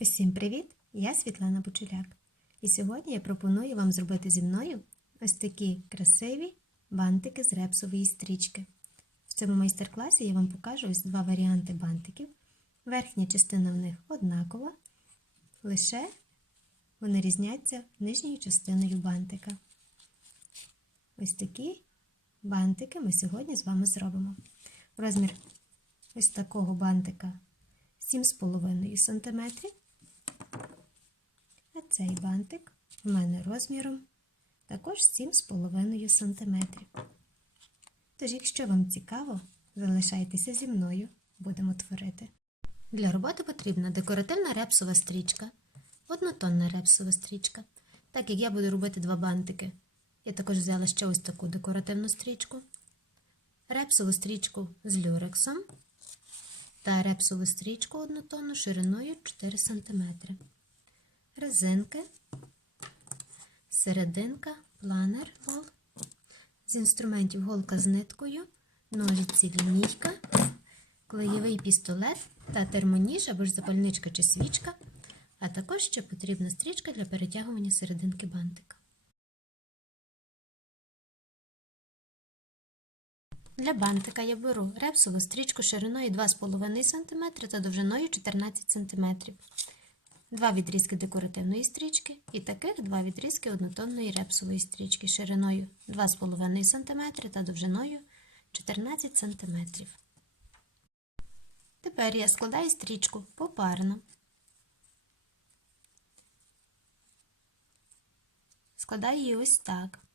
Усім привіт! Я Світлана Бучуляк. І сьогодні я пропоную вам зробити зі мною ось такі красиві бантики з репсової стрічки. В цьому майстер-класі я вам покажу ось два варіанти бантиків. Верхня частина в них однакова, лише вони різняться нижньою частиною бантика. Ось такі бантики ми сьогодні з вами зробимо. Розмір ось такого бантика 7,5 см. А цей бантик у мене розміром також 7,5 см. Тож, якщо вам цікаво, залишайтеся зі мною, будемо творити. Для роботи потрібна декоративна репсова стрічка, однотонна репсова стрічка. Так як я буду робити два бантики, я також взяла ще ось таку декоративну стрічку, репсову стрічку з люрексом та репсову стрічку однотонну шириною 4 см. Резинки, серединка, планер гол. З інструментів голка з ниткою, ножиці лінійка, клеєвий пістолет та термоніж або ж запальничка чи свічка, а також ще потрібна стрічка для перетягування серединки бантика. Для бантика я беру репсову стрічку шириною 2,5 см та довжиною 14 см. Два відрізки декоративної стрічки і таких два відрізки однотонної репсової стрічки шириною 2,5 см та довжиною 14 см. Тепер я складаю стрічку попарно. Складаю її ось так.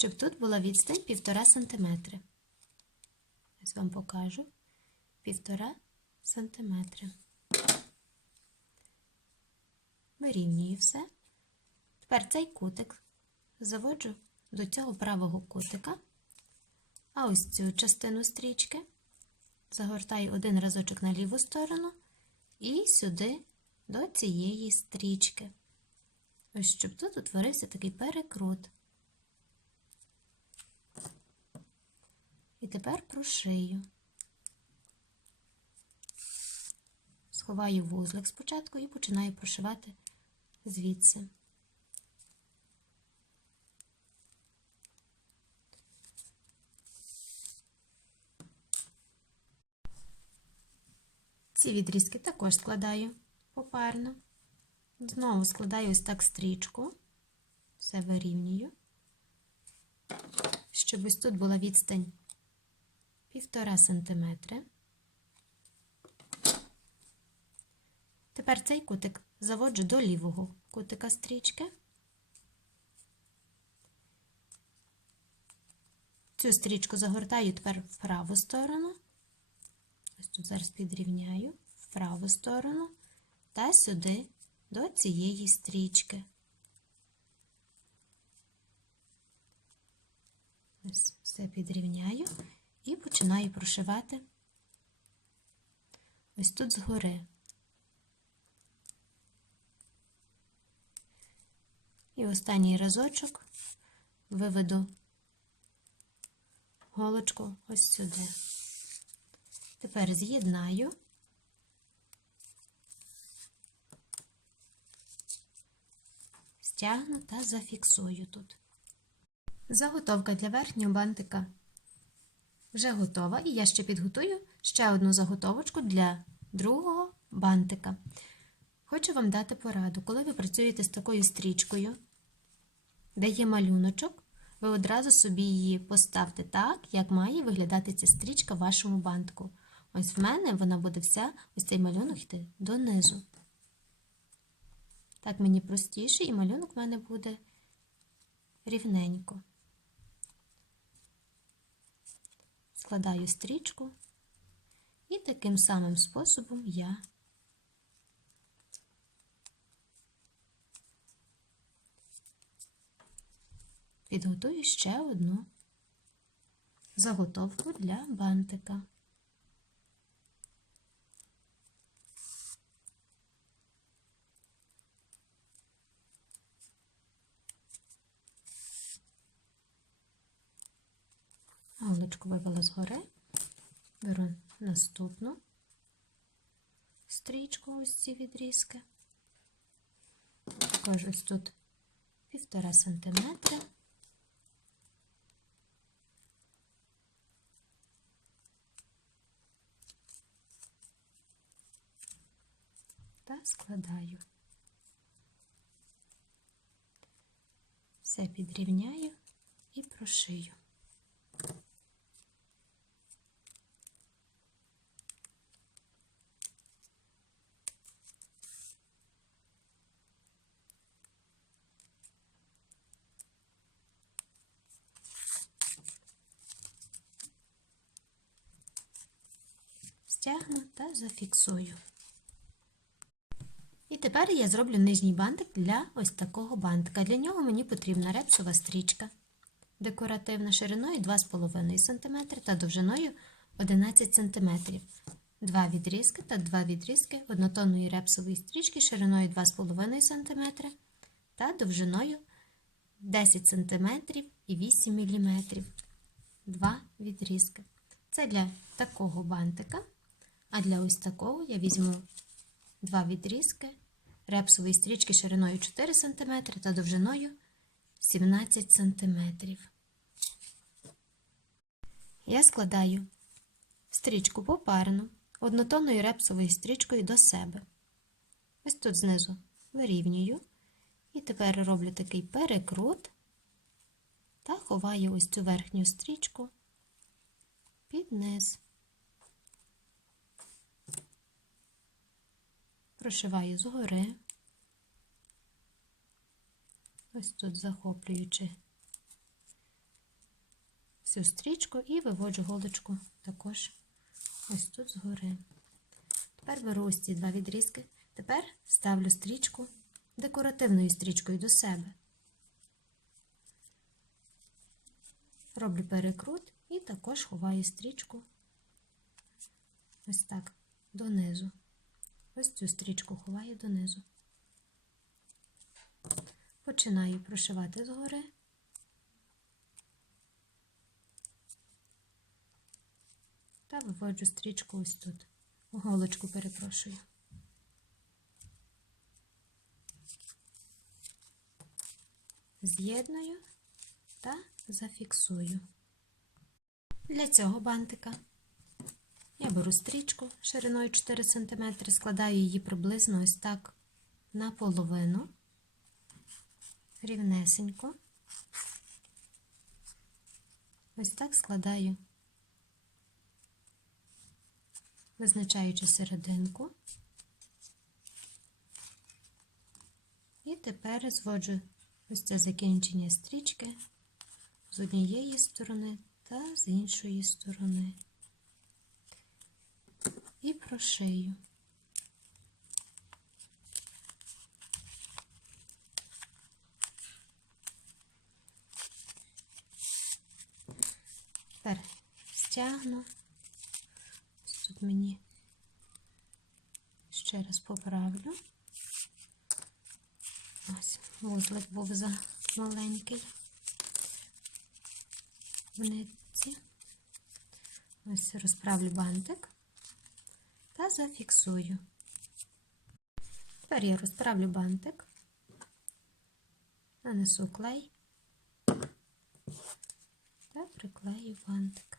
Щоб тут була відстань 1,5 см. Ось вам покажу 1,5 см. Вирівнюю все. Тепер цей кутик заводжу до цього правого кутика, а ось цю частину стрічки загортаю один разочок на ліву сторону і сюди до цієї стрічки. Ось щоб тут утворився такий перекрут. І тепер прошию. Сховаю вузлик спочатку і починаю прошивати звідси. Ці відрізки також складаю попарно. Знову складаю ось так стрічку, все вирівнюю, щоб ось тут була відстань півтора сантиметри. Тепер цей кутик заводжу до лівого кутика стрічки. Цю стрічку загортаю тепер в праву сторону. Ось тут зараз підрівняю в праву сторону та сюди до цієї стрічки. Ось все підрівняю і починаю прошивати ось тут згори. І останній разочок виведу голочку ось сюди. Тепер з'єднаю. Стягну та зафіксую тут. Заготовка для верхнього бантика вже готова, і я ще підготую ще одну заготовочку для другого бантика. Хочу вам дати пораду, коли ви працюєте з такою стрічкою, де є малюночок, ви одразу собі її поставте так, як має виглядати ця стрічка в вашому бантику. Ось в мене вона буде вся, ось цей малюнок йти донизу. Так мені простіше, і малюнок в мене буде рівненько. Складаю стрічку і таким самим способом я підготую ще одну заготовку для бантика. Галочку вивела згори, беру наступну стрічку, ось ці відрізки. Також ось тут півтора сантиметра. Та складаю. Все підрівняю і прошию. Стягну та зафіксую. І тепер я зроблю нижній бантик для ось такого бантика. Для нього мені потрібна репсова стрічка декоративна шириною 2,5 см та довжиною 11 см. Два відрізки та два відрізки однотонної репсової стрічки шириною 2,5 см та довжиною 10 см і 8 мм. Два відрізки. Це для такого бантика, а для ось такого я візьму два відрізки репсової стрічки шириною 4 см та довжиною 17 см. Я складаю стрічку попарну однотонною репсовою стрічкою до себе. Ось тут знизу вирівнюю. І тепер роблю такий перекрут та ховаю ось цю верхню стрічку під низ. Прошиваю згори, ось тут захоплюючи всю стрічку і виводжу голочку також ось тут згори. Тепер беру ось ці два відрізки, тепер ставлю стрічку декоративною стрічкою до себе. Роблю перекрут і також ховаю стрічку ось так донизу. Ось цю стрічку ховаю донизу. Починаю прошивати згори. Та виводжу стрічку ось тут. Голочку перепрошую. З'єдную та зафіксую. Для цього бантика я беру стрічку шириною 4 см, складаю її приблизно ось так наполовину, рівнесенько. Ось так складаю, визначаючи серединку. І тепер зводжу ось це закінчення стрічки з однієї сторони та з іншої сторони і прошию. Тепер стягну. Тут мені ще раз поправлю. Ось вузлик був за маленький в нитці. Ось розправлю бантик та зафіксую. Тепер я розправлю бантик, нанесу клей та приклею бантик.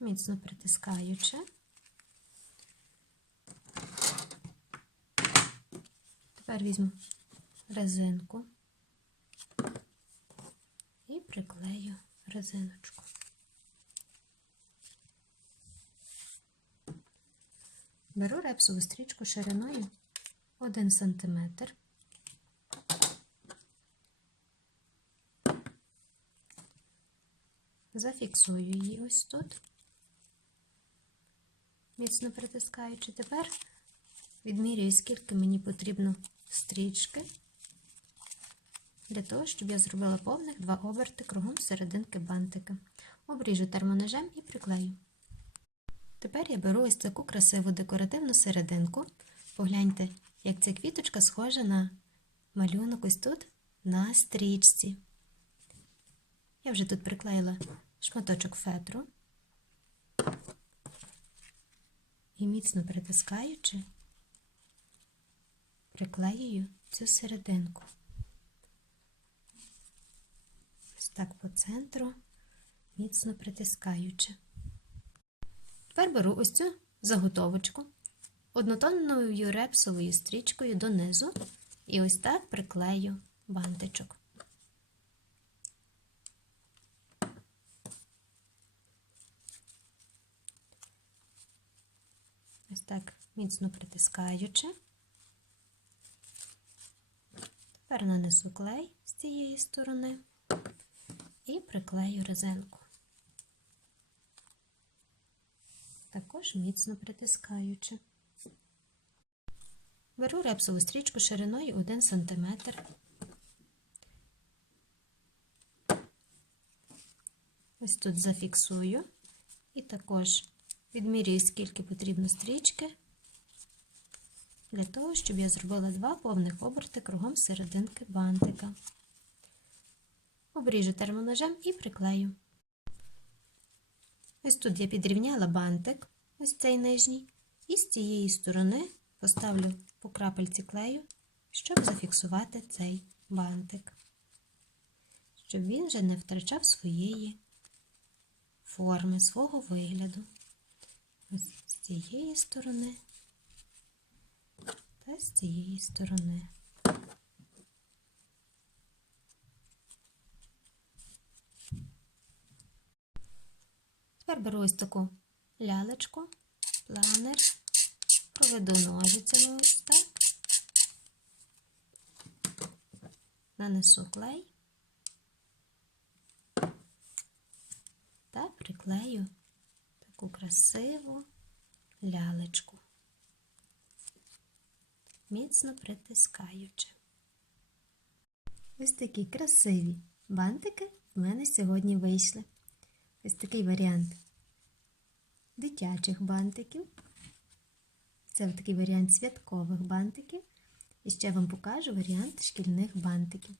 Міцно притискаючи. Тепер візьму резинку і приклею резиночку. Беру репсову стрічку шириною 1 см. Зафіксую її ось тут, міцно притискаючи. Тепер відмірюю, скільки мені потрібно стрічки для того, щоб я зробила повних два оберти кругом серединки бантика. Обріжу термоножем і приклею. Тепер я беру ось таку красиву декоративну серединку. Погляньте, як ця квіточка схожа на малюнок ось тут на стрічці. Я вже тут приклеїла шматочок фетру. і міцно притискаючи, приклеюю цю серединку. Ось так по центру, міцно притискаючи. Тепер беру ось цю заготовочку однотонною репсовою стрічкою донизу і ось так приклею бантичок. Ось так міцно притискаючи. Тепер нанесу клей з цієї сторони і приклею резинку. Також міцно притискаючи. Беру репсову стрічку шириною 1 см. Ось тут зафіксую і також відмірюю, скільки потрібно стрічки для того, щоб я зробила два повних оберти кругом серединки бантика. Обріжу термоножем і приклею. Ось тут я підрівняла бантик, ось цей нижній, і з цієї сторони поставлю по крапельці клею, щоб зафіксувати цей бантик, щоб він вже не втрачав своєї форми, свого вигляду. Ось з цієї сторони та з цієї сторони. Тепер беру ось таку лялечку, планер, проведу ножицями ось так, нанесу клей та приклею таку красиву лялечку, міцно притискаючи. Ось такі красиві бантики в мене сьогодні вийшли. Ось такий варіант дитячих бантиків. Це такий варіант святкових бантиків. І ще вам покажу варіант шкільних бантиків.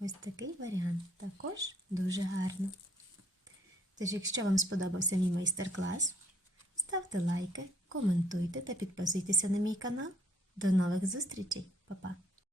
Ось такий варіант також дуже гарно. Тож, якщо вам сподобався мій майстер-клас, ставте лайки, коментуйте та підписуйтеся на мій канал. До нових зустрічей, Па-па!